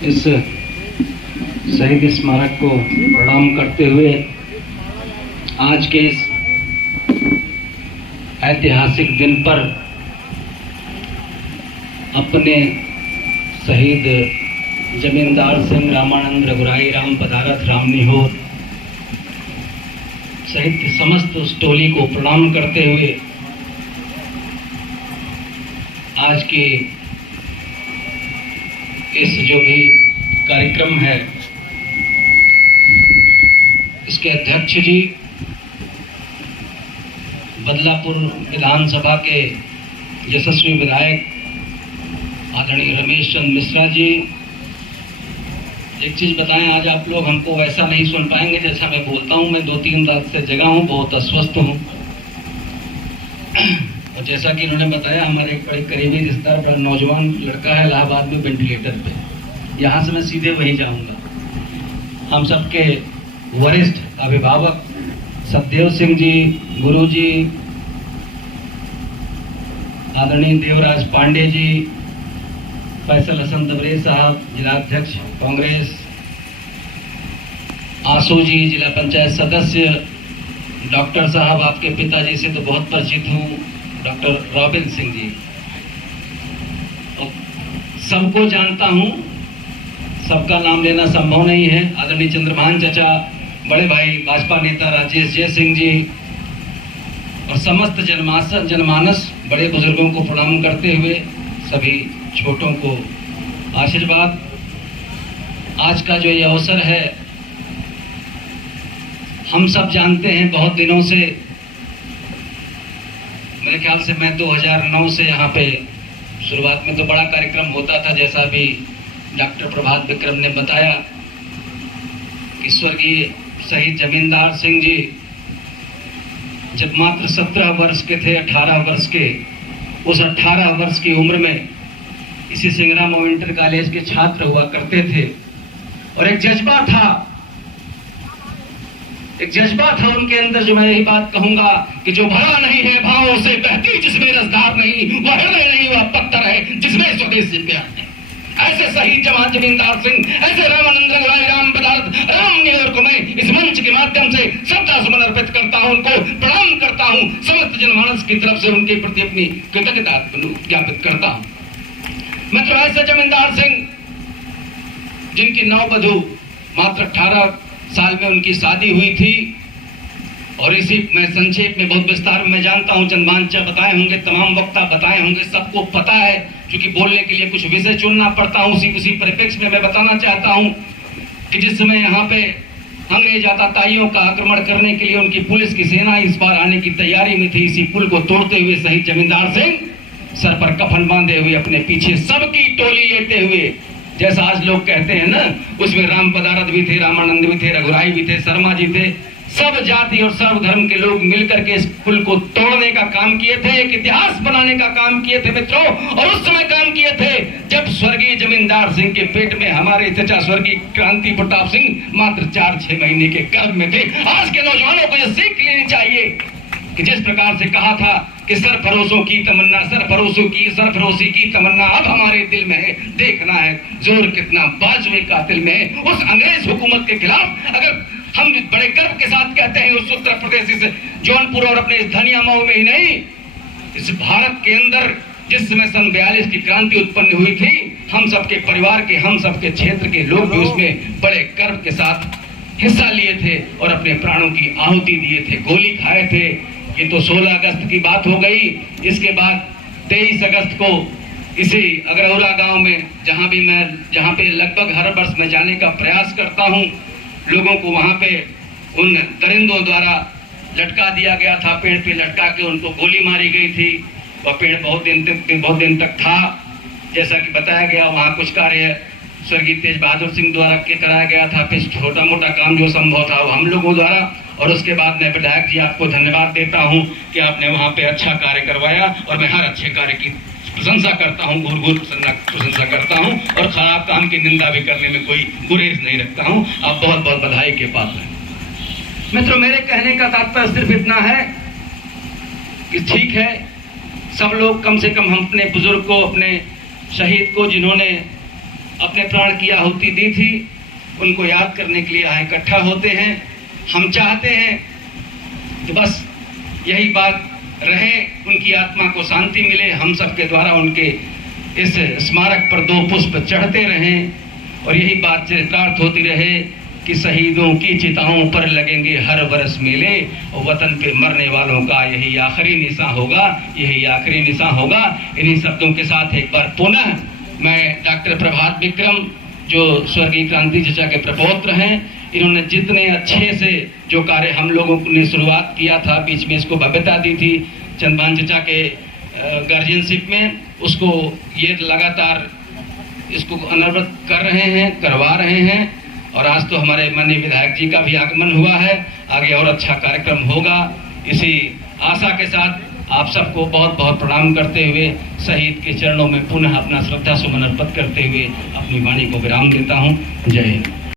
इस शहीद स्मारक को प्रणाम करते हुए आज के इस ऐतिहासिक दिन पर अपने शहीद जमींदार सिंह रामानंद रघुराई राम पदारथ राम निहोर सहित समस्त उस टोली को प्रणाम करते हुए आज के इस जो भी कार्यक्रम है इसके अध्यक्ष जी बदलापुर विधानसभा के यशस्वी विधायक आदरणीय रमेश चंद्र मिश्रा जी, एक चीज बताएं, आज आप लोग हमको वैसा नहीं सुन पाएंगे जैसा मैं बोलता हूं। मैं 2-3 रात से जगा हूं, बहुत अस्वस्थ हूं और जैसा कि उन्होंने बताया हमारे एक बड़े करीबी रिश्तेदार बड़ा नौजवान लड़का है इलाहाबाद में वेंटिलेटर पे, यहाँ से मैं सीधे वहीं जाऊंगा। हम सबके वरिष्ठ अभिभावक सतदेव सिंह जी, गुरु जी, आदरणीय देवराज पांडे जी, फैसल हसन दबरे साहब जिलाध्यक्ष कांग्रेस, आंसू जी जिला पंचायत सदस्य, डॉक्टर साहब आपके पिताजी से तो बहुत परिचित हूँ, डॉक्टर रॉबिन सिंह जी, सबको जानता हूँ, सबका नाम लेना संभव नहीं है। आदरणीय चंद्रभान चाचा, बड़े भाई भाजपा नेता राजेश जय सिंह जी और समस्त जनमानस बड़े बुजुर्गों को प्रणाम करते हुए सभी छोटों को आशीर्वाद। आज का जो ये अवसर है, हम सब जानते हैं बहुत दिनों से, मेरे ख्याल से मैं 2009 से यहाँ पे शुरुआत में तो बड़ा कार्यक्रम होता था, जैसा अभी डॉक्टर प्रभात विक्रम ने बताया कि स्वर्गीय शहीद जमींदार सिंह जी जब मात्र 17 वर्ष के थे, 18 वर्ष के, उस 18 वर्ष की उम्र में इसी सिंगराम इंटर कॉलेज के छात्र हुआ करते थे और एक जज्बा था उनके अंदर, जो मैं यही बात कहूंगा कि जो भरा नहीं है भावों से बहती जिसमें रसदार नहीं, वह हृदय नहीं, वह पत्थर है जिसमें स्वदेश जिंदा है। ऐसे शहीद जवान जमींदार सिंह, ऐसे रामानंद रघुराई राम पदारथ राम निहोर को मैं इस मंच के माध्यम से श्रद्धा सुमन अर्पित करता हूं, उनको प्रणाम करता हूं, समस्त जनमानस की तरफ से उनके प्रति अपनी कृतज्ञता ज्ञापित करता हूं। मित्रों, ऐसे जमींदार सिंह जिनकी नववधु मात्र 18 साल में उनकी शादी हुई थी और इसी मैं संक्षेप में बहुत विस्तार में मैं जानता हूं चंद्रभान बताए होंगे, तमाम वक्ता बताए होंगे, सबको पता है, क्योंकि बोलने के लिए कुछ विषय चुनना पड़ता हूं। उसी परिप्रेक्ष्य में मैं बताना चाहता हूं कि जिस समय यहाँ पे अंग्रेज आतताइयों का आक्रमण करने के लिए उनकी पुलिस की सेना इस बार आने की तैयारी में थी, इसी पुल को तोड़ते हुए शहीद जमींदार सिंह सर पर कफन बांधे हुए अपने पीछे सबकी टोली लेते हुए, जैसा आज लोग कहते हैं ना, उसमें राम पदारथ भी थे, रामानंद भी थे, रघुराई भी थे, शर्मा जी थे, सब जाति और सर्व धर्म के लोग मिलकर के इस पुल को तोड़ने का काम किए थे, एक इतिहास बनाने का काम किए थे मित्रों। और उस समय काम किए थे जब स्वर्गीय जमींदार सिंह के पेट में हमारे चचा स्वर्गीय क्रांति प्रताप सिंह मात्र 4-6 महीने के गर्भ में थे। आज के नौजवानों को यह सीख लेनी चाहिए कि जिस प्रकार से कहा था कि सरफरोशों की तमन्ना, सरफरोशी की तमन्ना अब हमारे दिल में है, देखना है जोर कितना बाजुए कातिल में है। उस अंग्रेज हुकूमत के खिलाफ अगर हम बड़े गर्व के साथ कहते हैं, उस उत्तर प्रदेश से जौनपुर और अपने इस धनिया मऊ में ही नहीं, इस भारत के अंदर जिस समय सन 42 की क्रांति उत्पन्न हुई थी, हम सबके परिवार के, हम सबके क्षेत्र के लोग भी उसमें बड़े गर्व के साथ हिस्सा लिए थे और अपने प्राणों की आहुति दिए थे, गोली खाए थे। ये तो 16 अगस्त की बात हो गई। इसके बाद 23 अगस्त को इसी अग्रौरा गांव में, जहां पे लगभग हर वर्ष मैं जाने का प्रयास करता हूं, लोगों को वहां पे उन दरिंदों द्वारा लटका दिया गया था, पेड़ पे लटका के उनको गोली मारी गई थी और पेड़ बहुत दिन तक था। जैसा कि बताया गया, वहां कुछ कार्य स्वर्गीय तेज बहादुर सिंह द्वारा कराया गया था, फिर छोटा मोटा काम जो संभव था वो हम लोगों द्वारा। और उसके बाद मैं विधायक जी आपको धन्यवाद देता हूं कि आपने वहां पे अच्छा कार्य करवाया और मैं हर अच्छे कार्य की प्रशंसा करता हूं, गुर प्रशंसा करता हूं और खराब काम की निंदा भी करने में कोई गुरेज नहीं रखता हूं। आप बहुत बहुत बधाई के पात्र हैं। मित्रों, मेरे कहने का तात्पर्य सिर्फ इतना है कि ठीक है, सब लोग कम से कम हम अपने बुजुर्ग को, अपने शहीद को, जिन्होंने अपने प्राण की आहुति दी थी, उनको याद करने के लिए यहाँ इकट्ठा होते हैं। हम चाहते हैं कि बस यही बात रहे, उनकी आत्मा को शांति मिले, हम सबके द्वारा उनके इस स्मारक पर 2 पुष्प चढ़ते रहें और यही बात चरितार्थ होती रहे कि शहीदों की चिताओं पर लगेंगे हर वर्ष मेले और वतन पे मरने वालों का यही आखिरी निशान होगा, यही आखिरी निशान होगा। इन्हीं शब्दों के साथ एक बार पुनः मैं डॉक्टर प्रभात विक्रम, जो स्वर्गीय क्रांति चचा के प्रपौत्र हैं, इन्होंने जितने अच्छे से जो कार्य हम लोगों ने शुरुआत किया था, बीच में इसको भव्यता दी थी चंद्रभान चचा के गार्जियनशिप में, उसको ये लगातार इसको अनवरत कर रहे हैं, करवा रहे हैं। और आज तो हमारे माननीय विधायक जी का भी आगमन हुआ है, आगे और अच्छा कार्यक्रम होगा। इसी आशा के साथ आप सबको बहुत बहुत प्रणाम करते हुए शहीद के चरणों में पुनः अपना श्रद्धा सुमन अर्पित करते हुए अपनी वाणी को विराम देता हूँ। जय हिंद।